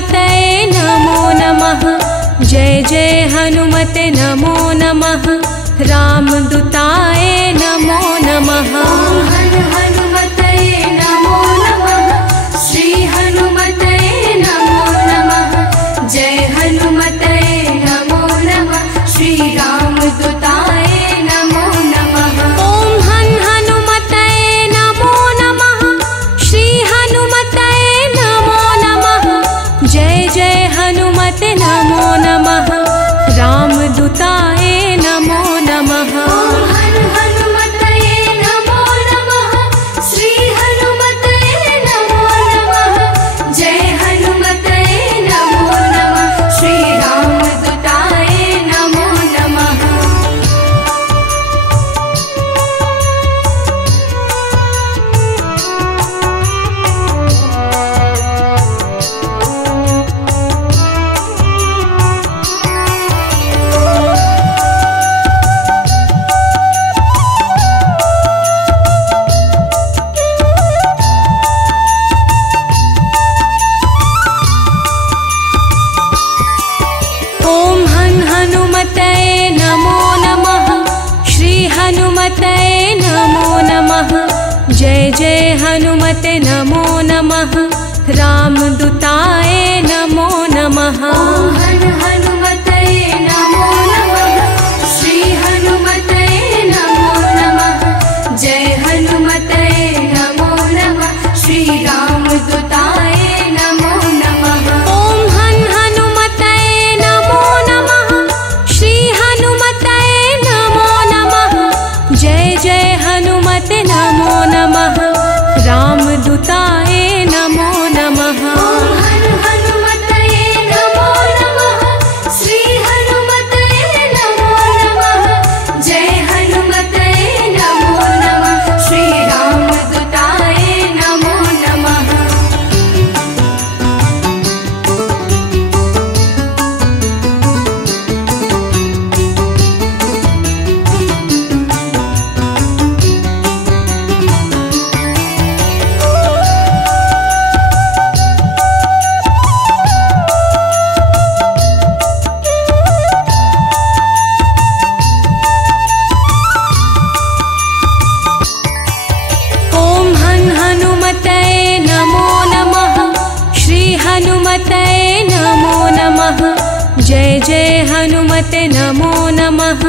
हनुमते नमो नमः। जय जय हनुमते नमो नमः। रामदूताय नमो नमः। हनुमते नमो नमः। श्री हनुमते नमो नमः। जय हनुमते नमो नमः। श्री रामदूताय नमो नमः। ओम हनुमते नमो नमः। श्री हनुमते नमो नमः। जय जय हनुमते नमो नमः। रामदूताय नमो नमः। हनुमते नमो नमः। श्री हनुमते नमो नमः। जय हनुमते नमो नमः। श्री रामदूताय नमो नमः। ओम हनुमते नमो नमः। श्री हनुमते नमो नमः। जय जय हनुमते नमो नमः। रामदूताय नमो नमः। हनुमते नमो नमः। श्री हनुमते नमो नमः। जय हनुमते नमो नमः। श्री रामदूताय नमो नमः। ओम हनुमते नमो नमः। श्री हनुमते नमो नमः। जय जय हनुमते नमो नमः। रामदूताय नमो नमः। हनुमते नमो नमः। श्री हनुमते नमो नमः। जय हनुमते नमो नमः। श्री रामदूताय नमो नमः। ओम हनुमते नमो नमः। श्री हनुमते नमो नमः। जय जय हनुमते नमो नमः।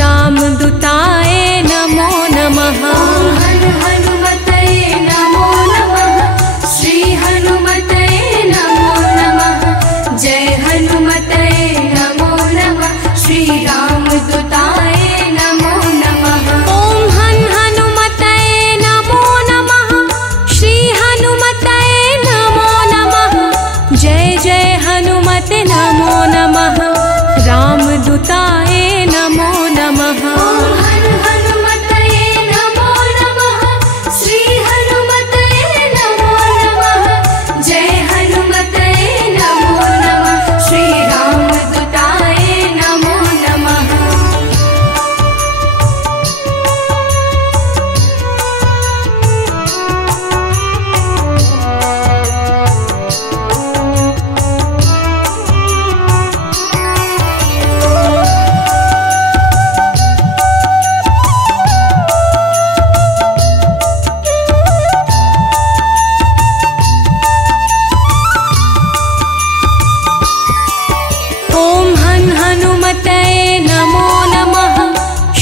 रामदूताय नमो नमः। हनुमते नमो नमः। श्री हनुमते नमो नमः। जय हनुमते नमो नमः। श्री रामदूताय नमो नमः। ओम हनुमते नमो नमः। श्री हनुमते नमो नमः। जय जय हनुमते नमो नमः। रामदूताय नमो नमः। हनुमते नमो नमः। श्री हनुमते नमो नमः। जय हनुमते नमो नमः। श्री रामदूताय नमो नमः। ओम हनुमते नमो नमः।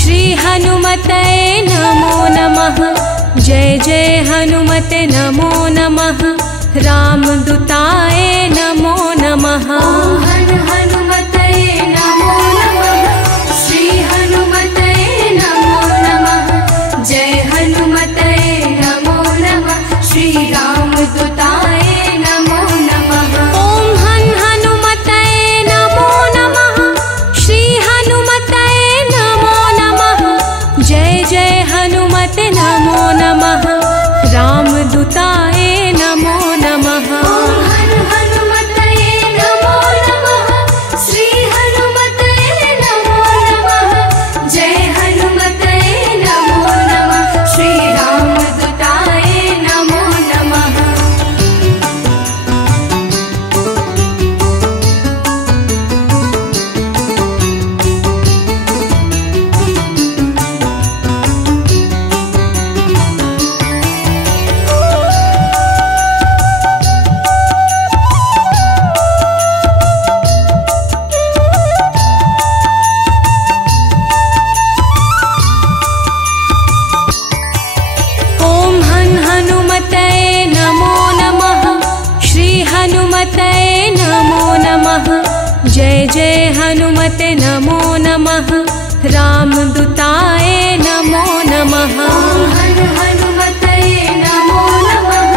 श्री हनुमते नमो नमः। जय जय हनुमते नमो नमः। रामदूताय नमो नमः। हनुमते नमो नमः। श्री हनुमते नमो नमः। जय हनुमते नमो नमः। श्री रामदूताय नमो नमः। ओम हनुमते नमो नमः। श्री हनुमते नमो नमः। जय जय हनुमते नमो नमः। रामदूताय नमो नमः। हनुमते नमो नमः। श्री हनुमते नमो नमः। जय हनुमते नमो नमः। श्री रामदूताय नमो नमः। जय जय हनुमते नमो नमः। रामदूताय नमो नमः। हनु हनुमतये नमो नमः।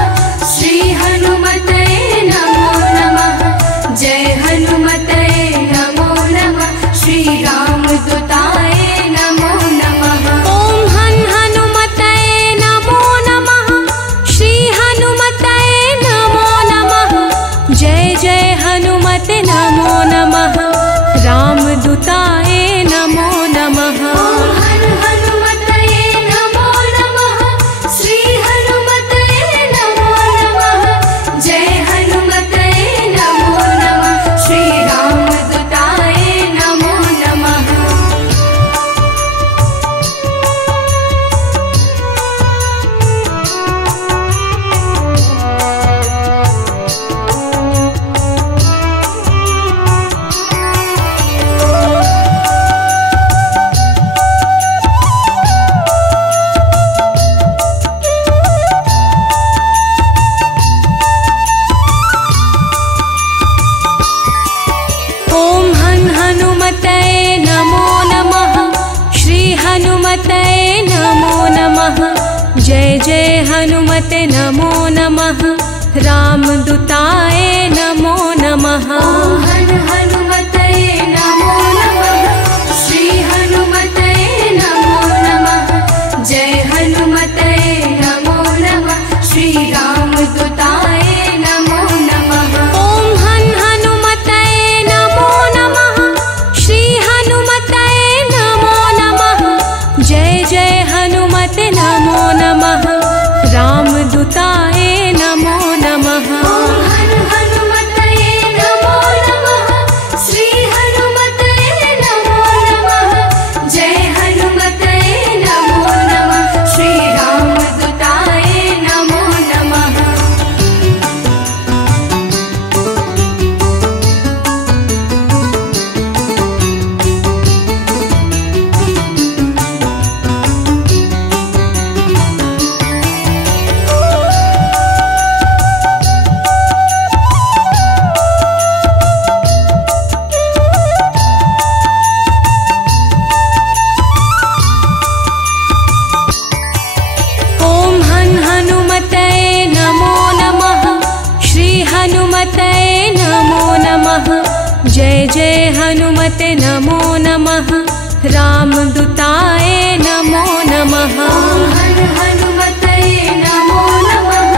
श्री हनुमतये नमो नमः। जय हनुमतये नमो नमः। श्री रामदूताय नमो नमः। ॐ हनुमतये नमो नमः। श्री हनुमतये नमो नमः। जय जय हनुमते नमो नमः। रामदूताय नमो नमः। हनु हनुमतये नमो नमः। श्री हनुमतये नमो नमः। जय हनुमतये नमो नमः। श्री रामदूताय नमो नमः। ॐ हनुमतये नमो नमः। श्री हनुमतये नमो नमः। जय जय हनुमते नमो नमः। रामदूताय नमो नमः। हनु हनुमतये नमो नमः। श्री हनुमतये नमो नमः। जय हनुमतये नमो नमः। श्री रामदूताय नमो नमः। ॐ हनुमतये नमो नमः। श्री हनुमतये नमो नमः। जय जय हनुमते नमो नमः। रामदूताय नमो नमः। हनु हनुमतये नमो नमः। श्री हनुमतये नमो नमः। जय हनुमतये नमो नमः। श्री रामदूताय नमो नमः। ॐ हनुमतये नमो नमः। श्री हनुमतये नमो नमः। जय जय हनुमते नमो नमः। रामदूताय नमो नमः। हनु हनुमतये नमो नमः।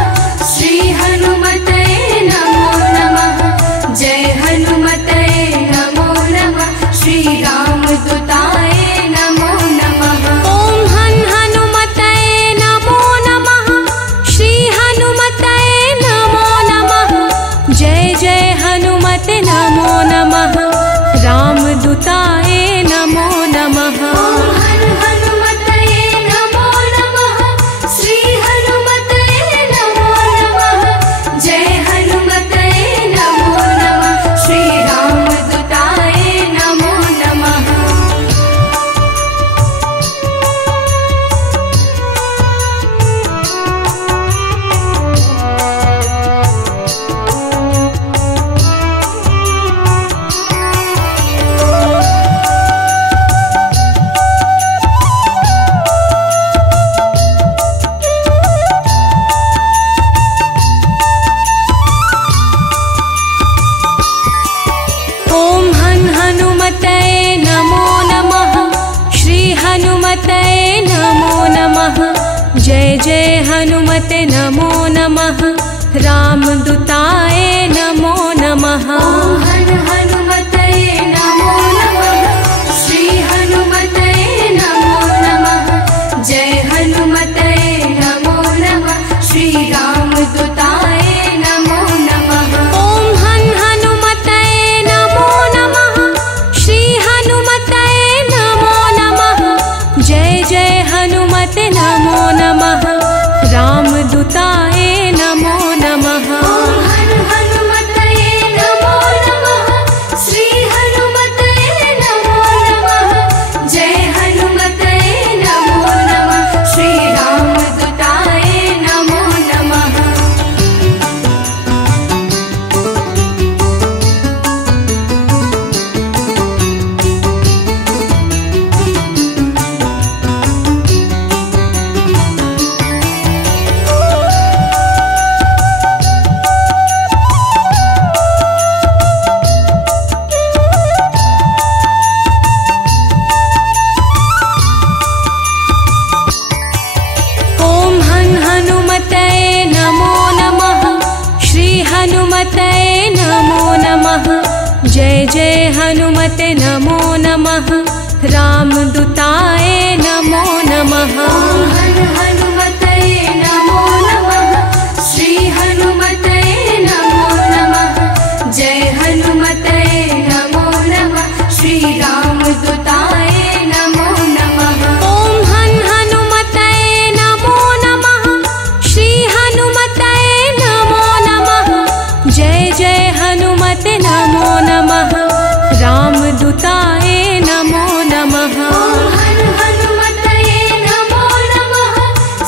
श्री हनुमतये नमो नमः। जय हनुमतये नमो नमः। श्री रामदूताय नमो नमः। ॐ हनुमतये नमो नमः। श्री हनुमतये नमो नमः। जय जय हनुमते नमो नमः। रामदूताय नमो नमः। हनु हनुमतये नमो नमः। श्री हनुमतये नमो नमः। जय हनुमतये नमो नमः। श्री रामदूताय नमो नमः। ॐ हनुमतये नमो नमः। श्री हनुमतये नमो नमः। जय जय हनुमते नमो नमः। रामदूताय नमो नमः। हनु हनुमतये नमो नमः। श्री हनुमतये नमो नमः। जय हनुमतये नमो नमः। श्री रामदूताय नमो नमः। ॐ हनुमतये नमो नमः। श्री हनुमतये नमो नमः। जय जय हनुमते नमो नमः। रामदूताय नमो नमः। हनु हनुमतये नमो नमः। हनुमतये नमो नमः। जय जय हनुमते नमो नमः। रामदूताय नमो नमः। हर हनुमतये नमो नमः। श्री हनुमतये नमो नमः। जय हनुमतये नमो नमः। श्री रामदूताय नमो नमः। ॐ हनुमतये नमो नमः। श्री हनुमतये नमो नमः। जय जय हनुमते नमो नमः। रामदूताय नमो नमः। हर हनुमतये नमो नमः।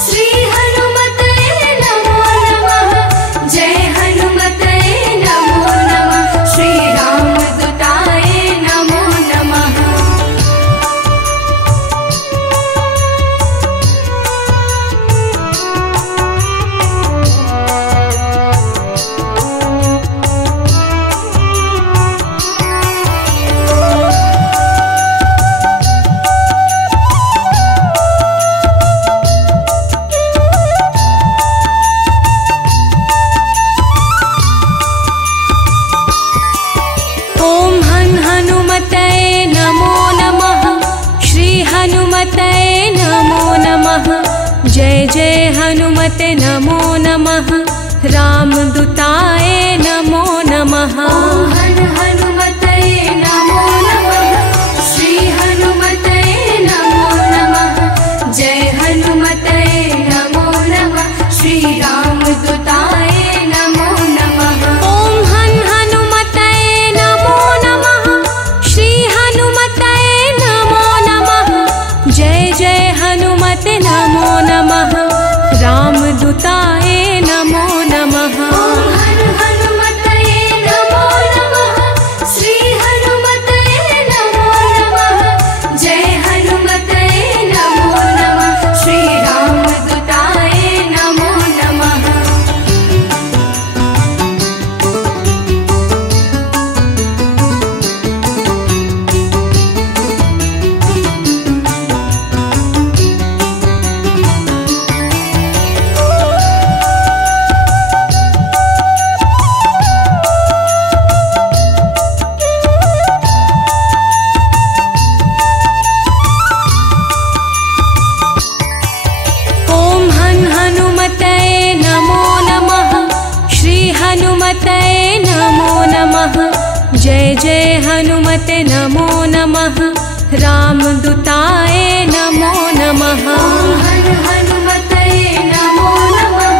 श्री हनुमतये नमो नमः। जय हनुमतये नमो नमः। श्री रामदूताय नमो नमः। ॐ हनुमतये नमो नमः। श्री हनुमतये नमो नमः। जय जय हनुमते नमो नमः। रामदूताय नमो नमः। हर हनुमतये नमो नमः। श्री हनुमतये नमो नमः। जय हनुमतये नमो नमः। श्री रामदूताय नमो नमः। ॐ हनुमतये नमो नमः। श्री हनुमतये नमो नमः। जय जय हनुमते नमो नमः। रामदूताय नमो नमः। हर हनुमतये नमो नमः। श्री हनुमतये नमो नमः। जय हनुमतये नमो नमः। श्री रामदूताय नमो नमः। ॐ हनुमतये नमो नमः। श्री हनुमतये नमो नमः। जय जय हनुमते नमो नमः। रामदूताय नमो नमः। हर हनुमतये नमो नमः।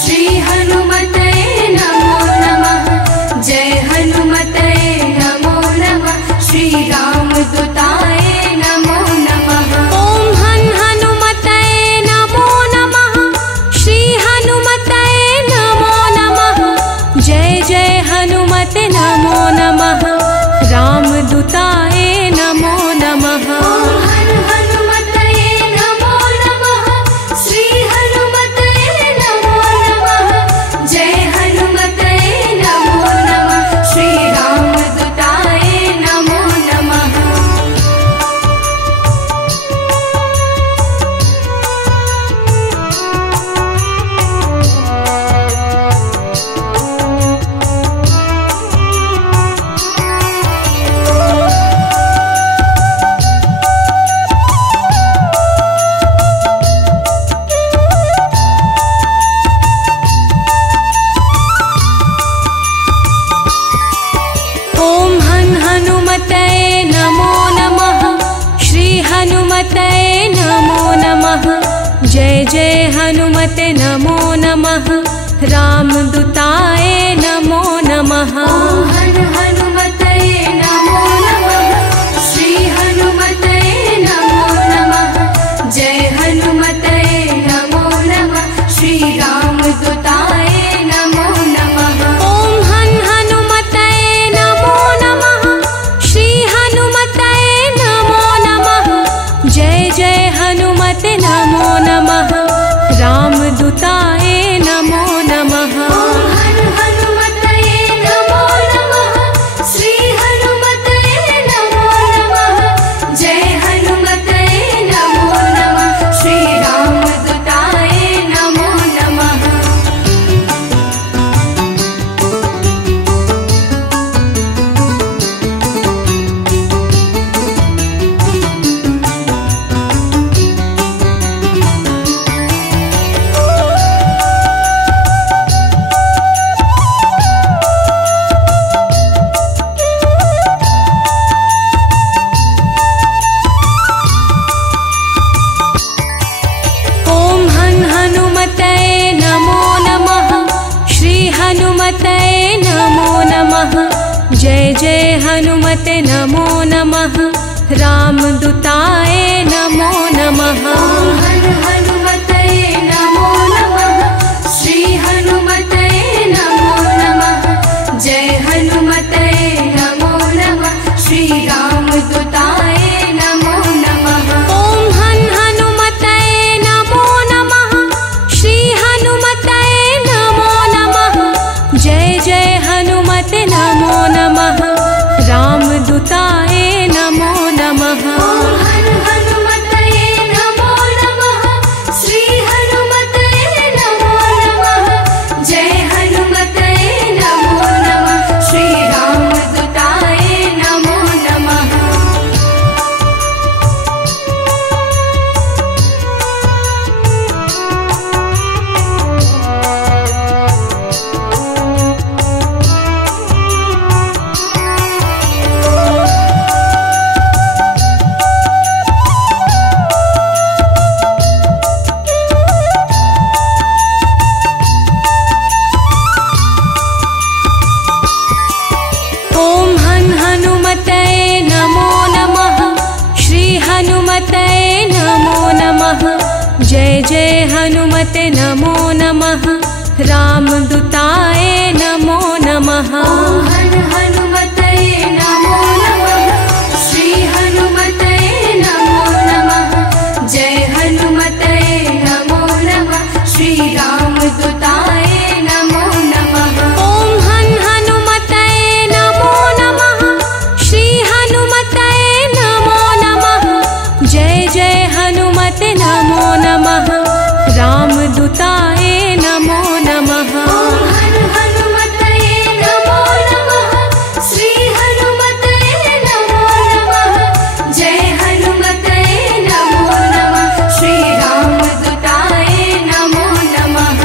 श्री हनुमतये नमो नमः। जय हनुमतये नमो नमः। श्री रामदूताय नमो नमः। ॐ हनुमतये नमो नमः। श्री हनुमतये नमो नमः। जय जय हनुमते नमो नमः। रामदूताय नमो नमः। हर हनुमतये नमो नमः। श्री हनुमतये नमो नमः। जय हनुमतये नमो नमः। श्री रामदूताय नमो नमः। ॐ हनुमतये नमो नमः। श्री हनुमतये नमो नमः। जय जय हनुमते नमो नमः। रामदूताय नमो नमः। हर हनुमतये नमो नमः। श्री हनुमतये नमो नमः। जय हनुमतये नमो नमः। श्री रामदूताय नमो नमः। ॐ हनुमतये नमो नमः। श्री हनुमतये नमो नमः। जय जय हनुमते नमो नमः। रामदूताय नमो नमः। हर हनुमतये नमो नमः। जय जय हनुमते नमो नमः रामदूताय नमो नमः। हन हनुमते नमो नमः श्री हनुमते नमो नमः जय हनुमते नमो नमः श्री रामदूताय नमो नमः। ओम हन हनुमते नमो नमः श्री हनुमते नमो नमः जय जय हनुमते नमो नमः रामदूताय नमो नमः। हन हनुमते नमो नमः श्री हनुमते नमो नमः जय हनुमते नमो नमः श्री रामदूताय नमो नमः। ओम हन हनुमते नमो नमः श्री हनुमते नमो नमः जय जय हनुमते नमो नमः रामदूताय नमो नमः। हन हनुमते नमो नमः श्री हनुमते नमो नमः जय हनुमते नमो नमः श्री रामदूताय नमो नमः। ओम हन हनुमते नमो नमः श्री हनुमते नमो नमः जय जय हनुमते नमो नमः रामदूताय नमो नमः। हन हनुमते नमो नमः श्री हनुमते नमो नमः जय हनुमते नमो नमः श्री रामदूताय नमो नमः।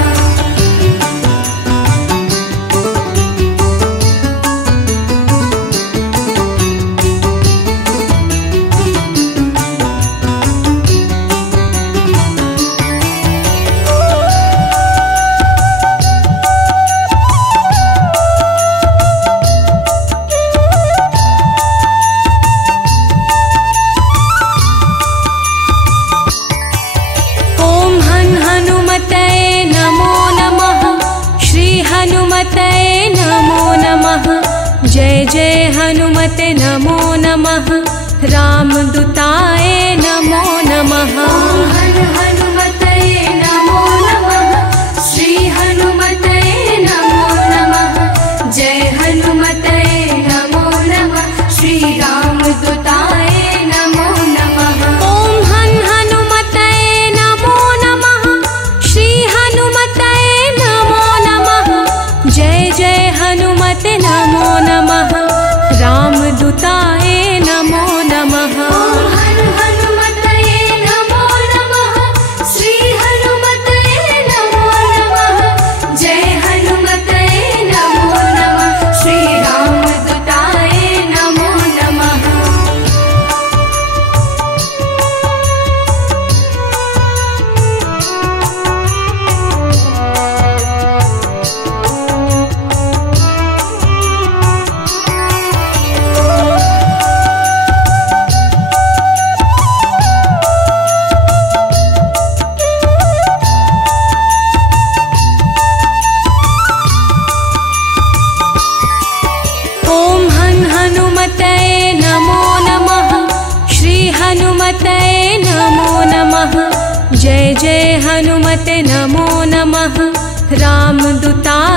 ओम हन हनुमते नमो नमः श्री हनुमते नमो नमः जय जय हनुमते नमो नमः रामदूताय नमो नमः। हन हनुमते नमो नमः श्री हनुमते नमो नमः जय हनुमते नमो नमः श्री रामदूताय नमो नमः। ओम हन हनुमते नमो नमः श्री हनुमते नमो नमः जय जय हनुमते नमो नमः रामदूताय नमो नमः। हन हनुमते नमो नमः श्री हनुमते नमो नमः जय हनुमते नमो नमः श्री रामदूताय नमो नमः। ओम हन हनुमते नमो नमः श्री हनुमते नमो नमः जय जय हनुमते नमो नमः रामदूताय